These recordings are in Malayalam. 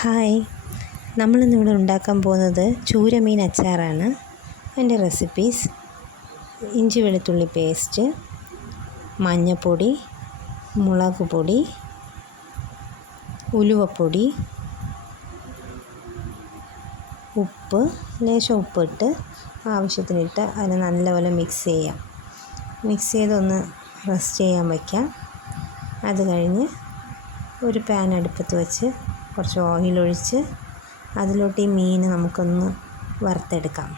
ഹായ്. നമ്മളിന്നിവിടെ ഉണ്ടാക്കാൻ പോകുന്നത് ചൂരമീൻ അച്ചാറാണ്. അതിന്റെ റെസിപ്പീസ് ഇഞ്ചി വെളുത്തുള്ളി പേസ്റ്റ് മഞ്ഞൾപ്പൊടി മുളക് പൊടി ഉലുവപ്പൊടി ഉപ്പ് ലേശം ഉപ്പിട്ട് ആവശ്യത്തിനിട്ട് അതിനെ നല്ലപോലെ മിക്സ് ചെയ്യാം. മിക്സ് ചെയ്തൊന്ന് റെസ്റ്റ് ചെയ്യാൻ വയ്ക്കാം അത് കഴിഞ്ഞ് ഒരു പാൻ അടുപ്പത്ത് വെച്ച് കുറച്ച് ഓയിലൊഴിച്ച് അതിലോട്ട് ഈ മീൻ നമുക്കൊന്ന് വറുത്തെടുക്കാം.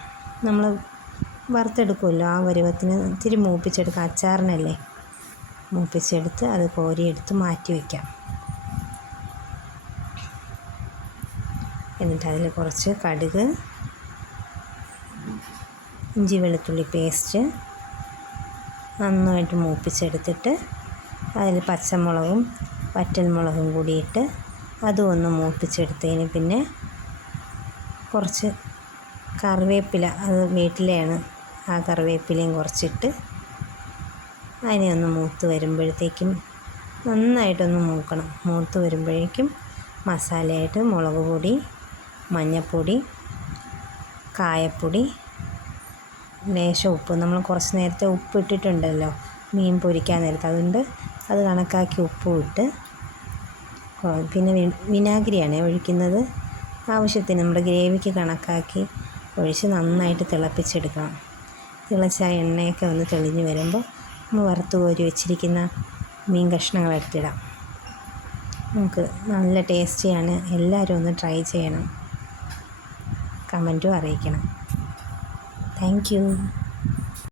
നമ്മൾ വറുത്തെടുക്കുമല്ലോ ആ പരുവത്തിന് ഇത്തിരി മൂപ്പിച്ചെടുക്കാം. അച്ചാറിനല്ലേ മൂപ്പിച്ചെടുത്ത് അത് കോരിയെടുത്ത് മാറ്റി വയ്ക്കാം എന്നിട്ട് അതിൽ കുറച്ച് കടുക് ഇഞ്ചി വെളുത്തുള്ളി പേസ്റ്റ് നന്നായിട്ട് മൂപ്പിച്ചെടുത്തിട്ട് അതിൽ പച്ചമുളകും വറ്റൽമുളകും കൂടിയിട്ട് അതും ഒന്ന് മൂപ്പിച്ചെടുത്തതിന് പിന്നെ കുറച്ച് കറിവേപ്പില അത് വീട്ടിലെയാണ്. ആ കറിവേപ്പിലയും കുറച്ചിട്ട് അതിനെ ഒന്ന് മൂത്ത് വരുമ്പോഴത്തേക്കും നന്നായിട്ടൊന്ന് മൂക്കണം. മൂത്ത് വരുമ്പോഴേക്കും മസാലയായിട്ട് മുളക് പൊടി മഞ്ഞൾപ്പൊടി കായപ്പൊടി ലേശം ഉപ്പ്. നമ്മൾ കുറച്ച് നേരത്തെ ഉപ്പ് ഇട്ടിട്ടുണ്ടല്ലോ മീൻ പൊരിക്കാൻ നേരത്ത്. അതുകൊണ്ട് അത് കണക്കാക്കി ഉപ്പും ഇട്ട് പിന്നെ വിനാഗിരിയാണ് ഒഴിക്കുന്നത്. ആവശ്യത്തിന് നമ്മുടെ ഗ്രേവിക്ക് കണക്കാക്കി ഒഴിച്ച് നന്നായിട്ട് തിളപ്പിച്ചെടുക്കണം. തിളച്ച എണ്ണയൊക്കെ ഒന്ന് തെളിഞ്ഞ് വരുമ്പോൾ നമ്മൾ വറുത്ത് കോരി വെച്ചിരിക്കുന്ന മീൻ കഷ്ണങ്ങൾ എടുത്തിടാം. നമുക്ക് നല്ല ടേസ്റ്റിയാണ്. എല്ലാവരും ഒന്ന് ട്രൈ ചെയ്യണം. കമന്റും അറിയിക്കണം. താങ്ക്